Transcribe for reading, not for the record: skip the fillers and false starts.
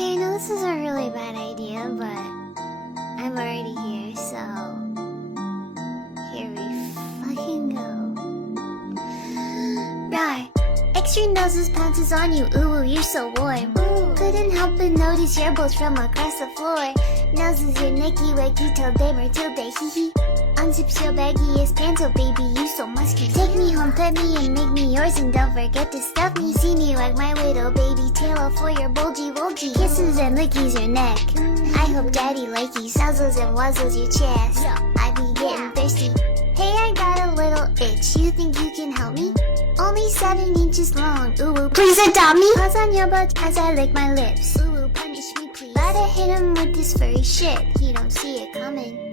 Okay, I know this is a really bad idea, but I'm already here, so here we fucking go. Rawr. Extra noses pounces on you, ooh, you're so warm. Couldn't help but notice your bolts from across the floor. Noses your nicky wacky till day Matilda, hee hee. Unzips your baggiest pants, oh baby, you so musky. Take me home, pet me, and make me yours, and don't forget to stuff me. See me like my little baby tail for your bulgy. Kisses and lickies your neck. I hope daddy likey nuzzles and wuzzles your chest. I be getting thirsty. Hey, I got a little itch. You think you can help me? Only 7 inches long. Ooh, please adopt me. Pause on your butt as I lick my lips. Ooh, punish me please. Gotta hit him with this furry shit. He don't see it coming.